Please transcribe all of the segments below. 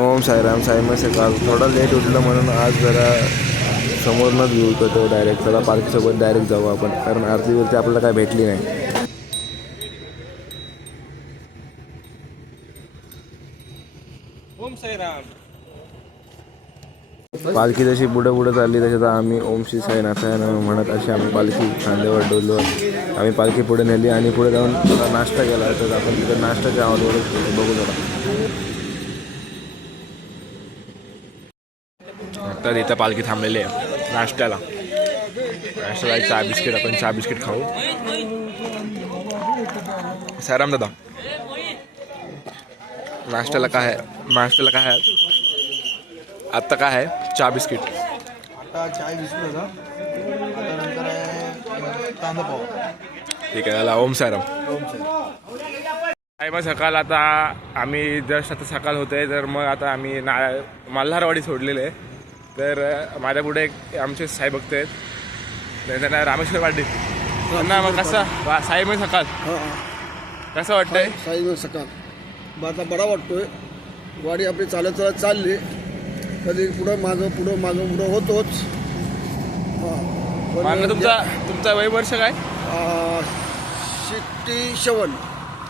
ओम साईराम साईम सकाळ थोडा लेट उठलं म्हणून आज जरा समोरनंच व्ह्यू तो डायरेक्ट चला पार्कसोबत डायरेक्ट जाऊ आपण कारण आरतीवरती आपल्याला काय भेटली नाही. ओम साईराम. पालखी जशी पुढे पुढे चालली तशी तर आम्ही ओम श्री साई नारायण म्हणत अशी आम्ही पालखी खांद्यावर डोललो. आम्ही पालखी पुढे नेली आणि पुढे जाऊन थोडा नाश्ता केला तर आपण तिथे नाश्ताच्या आवडवर बघू जरा. तर इथं पालखी थांबलेली आहे नाश्त्याला. नाश्त्याला चहा बिस्किट आपण चहा बिस्किट खाऊ. साईराम दादा नाश्त्याला काय आहे? नाश्त्याला काय आहे आत्ता? काय आहे? चहा बिस्किट. आता चाय बिस्किट होता. आता नंतर आहे कांदा पाव. ठीक आहे. ओम साईराम. ओम साईराम. काय मग सकाळ आता आम्ही जस्ट आता सकाळ होते तर मग आता आम्ही मल्हारवाडी सोडलेले आहे. तर माझ्या पुढे एक आमचे साई भक्त आहेत त्यांना रामेश्वर पाटील. त्यांना मग कसं साई मग सकाळ कसं वाटतंय? साई मग सकाळ आता बरा वाटतोय. गाडी आपली चालत चालत चालली कधी पुढं मागं होतोच. मागं तुमचा वय वर्ष काय? 67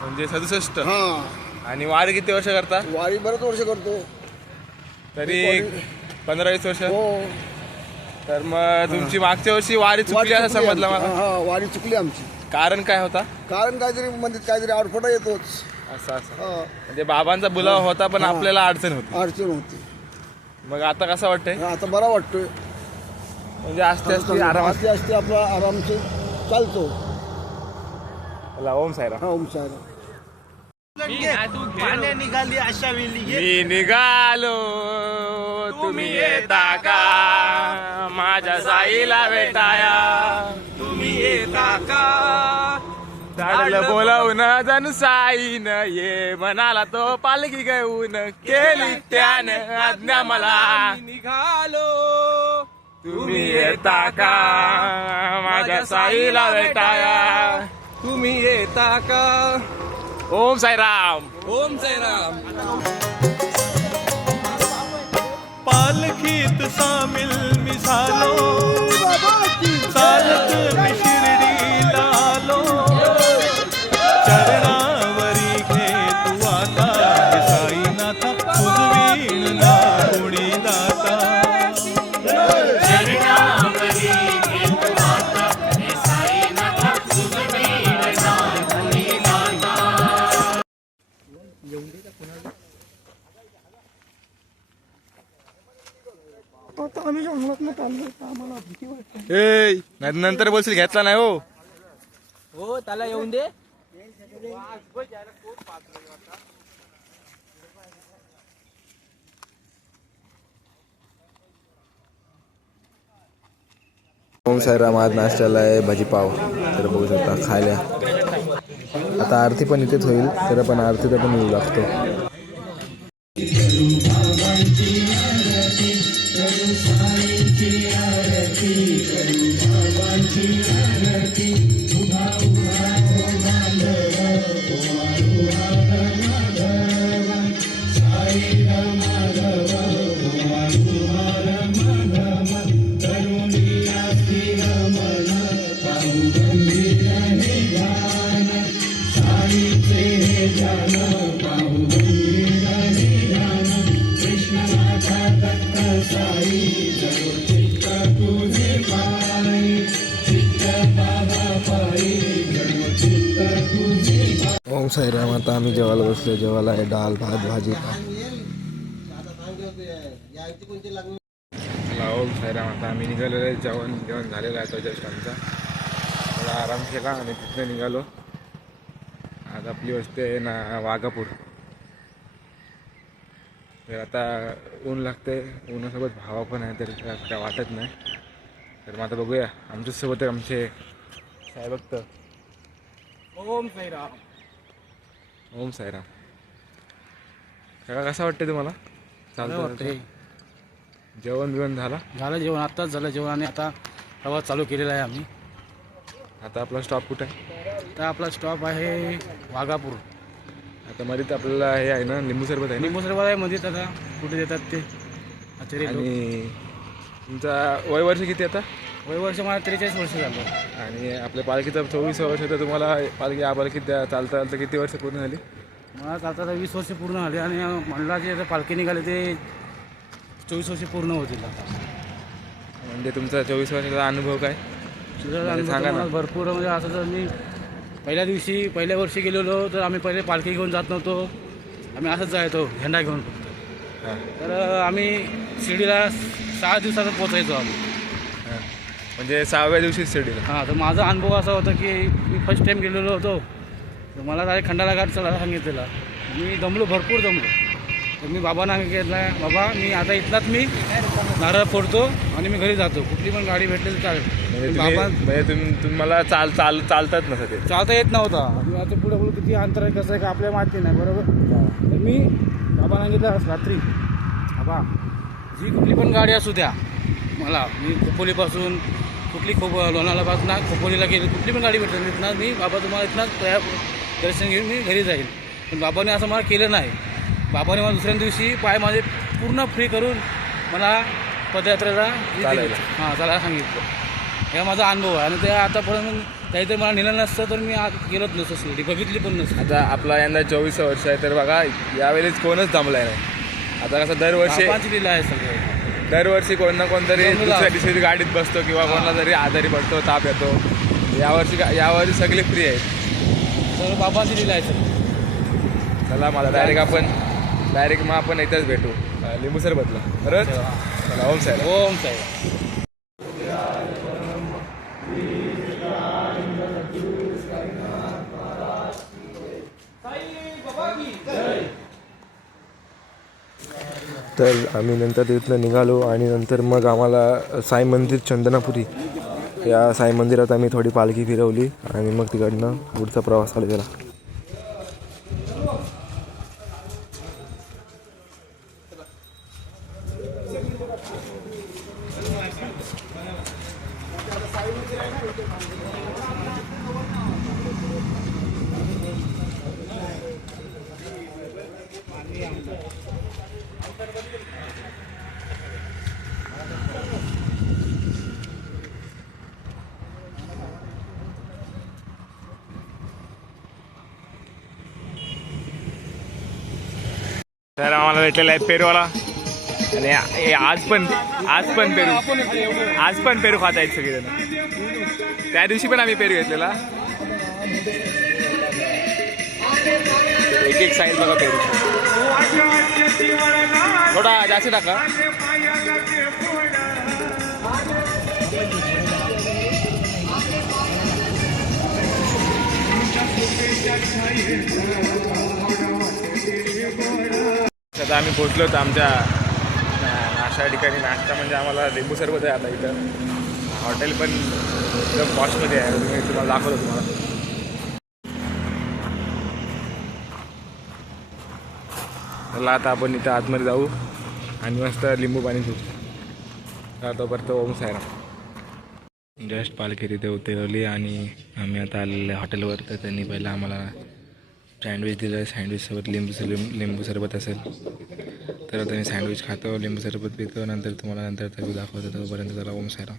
म्हणजे 67. हां. आणि वारी किती वर्ष करता? वारी बरंच वर्ष करतो तरी 15-20 वर्ष. हो. तर मग तुमची मागच्या वर्षी वारी चुकली असं समजलं मला. हां वारी चुकली आमची. कारण काय होता? कारण काहीतरी अडफटा येतोच. असं हां. म्हणजे बाबांचा बुलावा होता पण आपल्याला अडचण होती. मग आता कसं वाटतंय? आता बरा वाटतोय. म्हणजे आस्ते आस्ते आरामात आस्ते आपला आरामसे चालतो. ओम साईराम. हा ओम साईराम. निघाली अशा वेळी मी निघालो तुम्ही येता का माझ्या साईला भेटाया. तुम्ही येता का? झाडलं बोलावून जणू साईन ये म्हणाला तो पालखी घेऊन केली त्यानं आज्ञा मला. निघालो तुम्ही येता का माझ्या साईला भेटाया. तुम्ही येता का? ओम साईराम. ओम साईराम. पालखीत सामील मी झालो चालत मी शिर्डीला आलो. चरणावरी घे तू आता हे साईनाथा उजवीन ना कोणी दाता. नंतर बोलशील घेतला नाही हो. हो त्याला येऊन दे. ओम साईराम. आज नाश्त्याला आहे भाजीपाव तर बघू शकता खायला. आता आरती पण इथेच होईल तर पण आरतीला पण येऊ लागतो. ओम साईराम. आता आम्ही जेवायला बसलो. जेवायला आहे डाळ भात भाजी. ओम साईराम. आता आम्ही निघालेलो आहे. जेवण झालेलं आहे तो जस्ट आमचा. थोडा आराम केला आणि तिथनं निघालो. आज आपली वस्ती आहे ना वाघापूर. तर आता ऊन लागते. ऊनासोबत भावा पण आहे तर काय वाटत नाही. तर मग आता बघूया आमच्यासोबत आमचे साईभक्त. ओम साईराम. ओम साईराम. सगळं कसं वाटतं तुम्हाला? चालतं. जेवण बिवण झालं जेवण आत्ताच झालं जेवण आणि आता प्रवास चालू केलेला आहे आम्ही. आता आपला स्टॉप कुठे आहे? तर आपला स्टॉप आहे वाघापूर. आता मध्ये आपल्याला हे आहे ना लिंबू सरबत आहे ना लिंबू सरबत आहे मध्ये आता कुठे देतात ते आचारी लोक. आणि तुमचा वय वर्ष किती आता वय वर्ष मला 43 वर्ष झालं. आणि आपल्या पालखीचं 24 वर्ष तर तुम्हाला पालखी या पालखीत चालता चालता किती वर्ष पूर्ण झाली मला चालता 20 वर्ष पूर्ण झाली आणि म्हणला जे आता पालखी निघाली ते 24 वर्ष पूर्ण होतील आता. म्हणजे तुमचा 24 वर्षाचा अनुभव काय तुझं सांगा ना. भरपूर म्हणजे असं जर मी पहिल्या वर्षी गेलेलो तर आम्ही पहिले पालखी घेऊन जात नव्हतो. आम्ही असंच जायचो झेंडा घेऊन फक्त. हां तर आम्ही शिर्डीला 6 दिवसात पोचायचो आम्ही. हां म्हणजे 6व्या दिवशी शिर्डीला. हां तर माझा अनुभव असा होता की मी फर्स्ट टाईम गेलेलो होतो तर मला डायरेक्ट खंडाला घाट चढायला सांगितलेला. मी भरपूर दमलो. तर मी बाबांना सांगितलं बाबा मी आता इथलाच मी नारळ फोडतो आणि मी घरी जातो. कुठली पण गाडी भेटली तर चालेल. तुम्हाला चालतात नसं ते चालता येत नव्हता. मी आता पुढे किती अंतर आहे कसं आहे का आपल्या माहिती नाही बरोबर. तर मी बाबांना सांगितलं रात्री बाबा जी कुठली पण गाडी असू द्या मला मी खोपोलीपासून लोणावळ्यापासून खोपोलीला गेली कुठली पण गाडी भेटली इथणार मी बाबा तुम्हाला इथनाच दर्शन घेऊन मी घरी जाईल. पण बाबाने असं मला केलं नाही. बाबाने मला दुसऱ्या दिवशी पाय माझे पूर्ण फ्री करून मला पदयात्रेला चालायला सांगितलं. हे माझा अनुभव आहे आणि ते आतापर्यंत काहीतरी मला नेलं नसतं तर मी आज गेलोच नसतं शिर्डी बघितली पण नसतं. आता आपला यंदा 24 वर्ष आहे तर बघा यावेळेस कोणच जमलाय नाही. आता कसं बाबांची लीला आहे सगळं. दरवर्षी कोण ना कोणतरी दुसऱ्या दिवशी गाडीत बसतो किंवा कोणाला तरी आजारी पडतो ताप येतो. यावर्षी सगळे फ्री आहेत. तर बाबांची लीला आहे सगळं. चला मला डायरेक्ट मग आपण इथंच भेटू लिंबू सरबतला खरंच. चला ओम साहेब. ओम साहेब. तर आम्ही नंतर तिथनं निघालो आणि नंतर मग आम्हाला साई मंदिर चंदनापुरी या साई मंदिरात आम्ही थोडी पालखी फिरवली आणि मग तिकडनं पुढचा प्रवास चालू केला. तर आम्हाला भेटलेला आहे पेरूवाला आणि आज पण पेरू खाता आहेत सगळेजण. त्या दिवशी पण आम्ही पेरू घेतलेला. एक साईज बघा पेरू थोडा जास्त टाका. आता आम्ही पोचलो होतो आमच्या अशा ठिकाणी. नाश्ता म्हणजे आम्हाला लिंबू सरबत आहे. आता इथं हॉटेल पण एकदम पॉशमध्ये आहे. मी तुम्हाला दाखवतो तुम्हाला. चला आता आपण इथं आतमध्ये जाऊ आणि मस्त लिंबू पाणी पिऊ. तर तोपर्यंत ओम साईराम. जस्ट पालखी तिथे उतरवली आणि आम्ही आता आलेले हॉटेलवर. तर त्यांनी पहिला आम्हाला सँडविच दिलं. सँडविचसोबत लिंबू सरबत असेल तर आता मी सँडविच खातो लिंबू सरबत पितो. नंतर तुम्हाला तरी दाखवतो. तोपर्यंत त्याला ओम साईराम.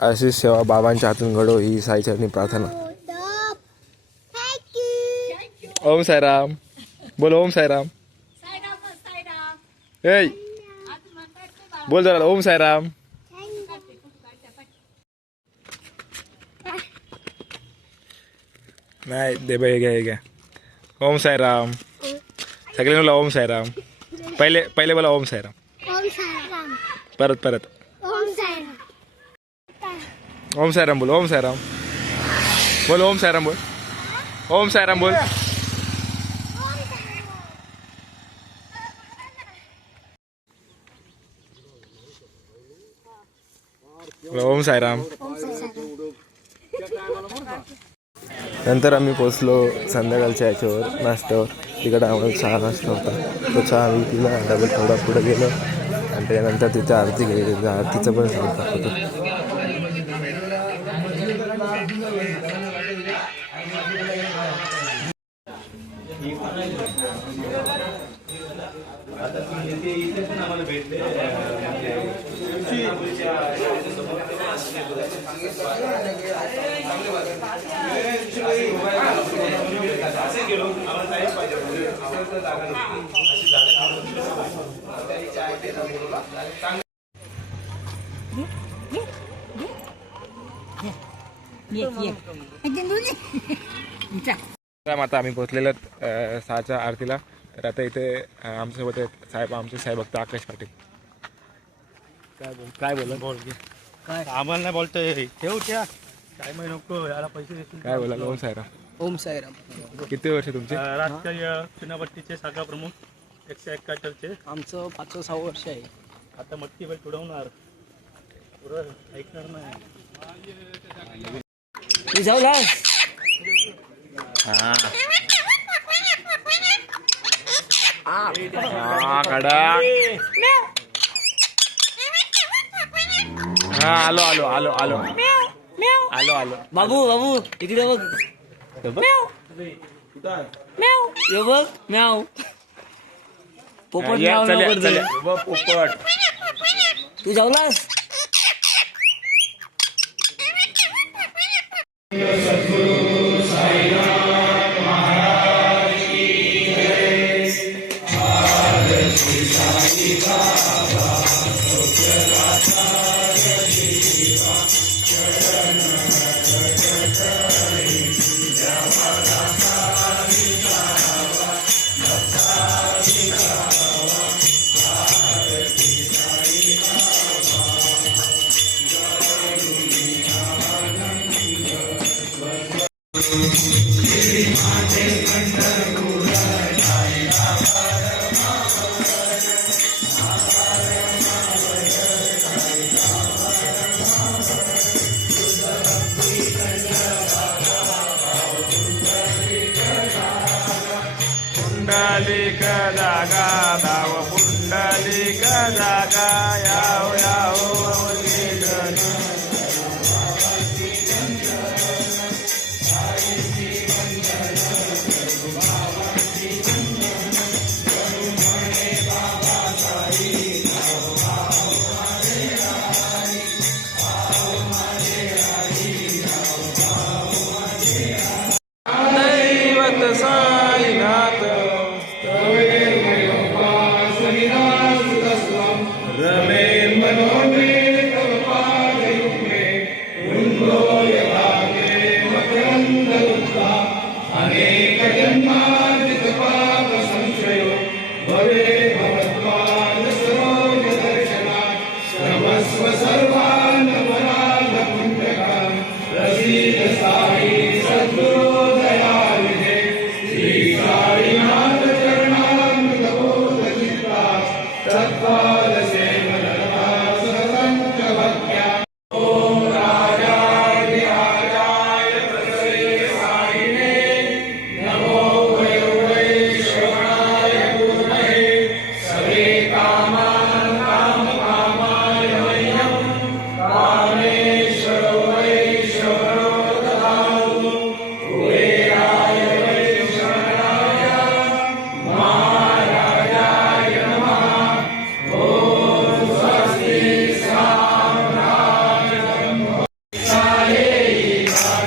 अशीच सेवा बाबांच्या हातून घडो ही साईचरणी प्रार्थना. ओम साईराम. बोल ओम साईराम. ए बोल जरा ओम साईराम. नाही दे बाई घ्या ओम साईराम. सगळे बोला ओम साईराम. पहिले बोला ओम साईराम. परत ओम साईराम बोल. ओम साईराम बोल. ओम साईराम बोल. ओम साईराम बोल. ओम साईराम. नंतर आम्ही पोचलो संध्याकाळच्या याच्यावर नाश्त्यावर. तिकडे आम्हाला चहा नाश्ता होता, तो चहा आम्ही पिला. डबल थोडा पुढे गेलो आणि त्यानंतर तिथे आरती केली. तिथे आरतीचं पण सांग दाखवतो. आता आम्ही पोहोचलेलो 6च्या आरतीला. तर आता इथे आमच्यासोबत आहेत आमचे साहेब भक्त आकाश पाटील. काय बोल काय आम्हाला नाही बोलतोय ठेव त्या काय माहिती नको याला पैसे देतील. काय बोला? ओम साईराम. ओम साईराम. किती वर्ष तुमचे? राजकीय चुनापट्टीचे शाखा प्रमुख 171चे. आमचं 5-6 वर्ष आहे. आता मटकी बैल तुडवणार पुरं ऐकणार नाही. तू जाऊला कडा. हा आलो आलो आलो आलो आलो आलो. बाबू बाबू इकडे बघ. ये बघ म्याव. पोपट म्याव म्याव करतोय. पोपट. तू जाऊलास? पुंडलिक जागा धाव पुंडलिक जागा याव याव दैवत साईनाथ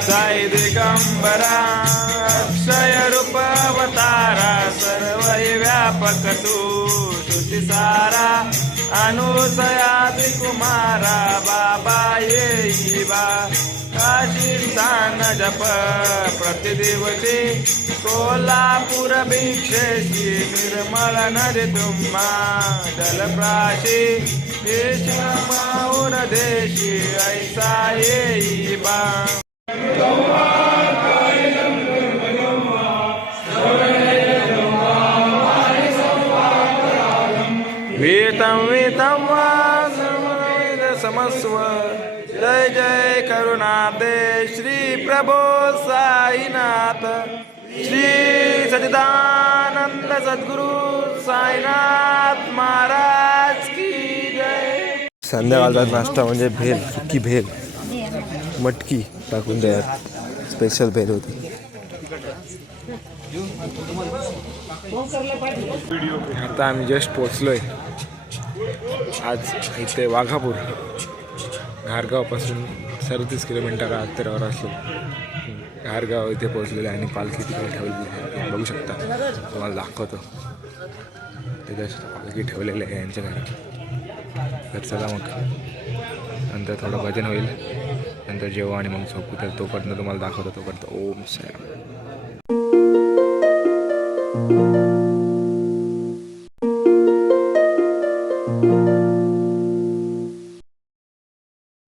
साई दिगंबरा अक्षय रूप अवतारा सर्व व्यापक तू श्रुतिसारा अनुसयादि कुमारा बाबा येई बा काशी स्थान जप प्रतिदिवशी कोल्हापूर भिक्षेशी निर्मल नदी तुम्हा जलप्राशी देश माऊर देशी ऐसा येई बा वेदं वेदं वा समस्व जय जय करुणाब्दे श्री प्रभो साईनाथ श्री सच्चिदानंद सद्गुरु साईनाथ महाराज की जय. संध्याकाळचा नाश्ता म्हणजे भेल, सुकी भेल, मटकी टाकून द्या, स्पेशल भेल होती. आता आम्ही जस्ट पोचलोय आज इथे वाघापूर. घारगावपासून 37 किलोमीटर अंतरावर असलो घारगाव इथे पोचलेले आणि पालखी तिकडे ठेवलेली आहे, बघू शकता. तुम्हाला दाखवतो तिथे पालखी ठेवलेली आहे यांच्या घरात. तर चला मग नंतर थोडं भजन होईल, नंतर जेव्हा आणि मग झोपू. तर तोपर्यंत तुम्हाला दाखवतो. तोपर्यंत ओम साईराम.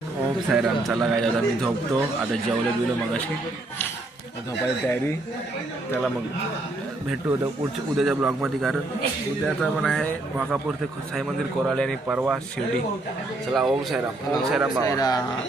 ओम साईराम. चला काय आता मी झोपतो. आता जेवलो बिलो मग अशी झोपायची तयारी. त्याला मग भेटू होतं उद्याच्या ब्लॉगमध्ये, कारण उद्याचा पण आहे वाघापूर ते साई मंदिर कोराळे आणि परवा शिर्डी. चला ओम साईराम. ओम साईराम बाबा.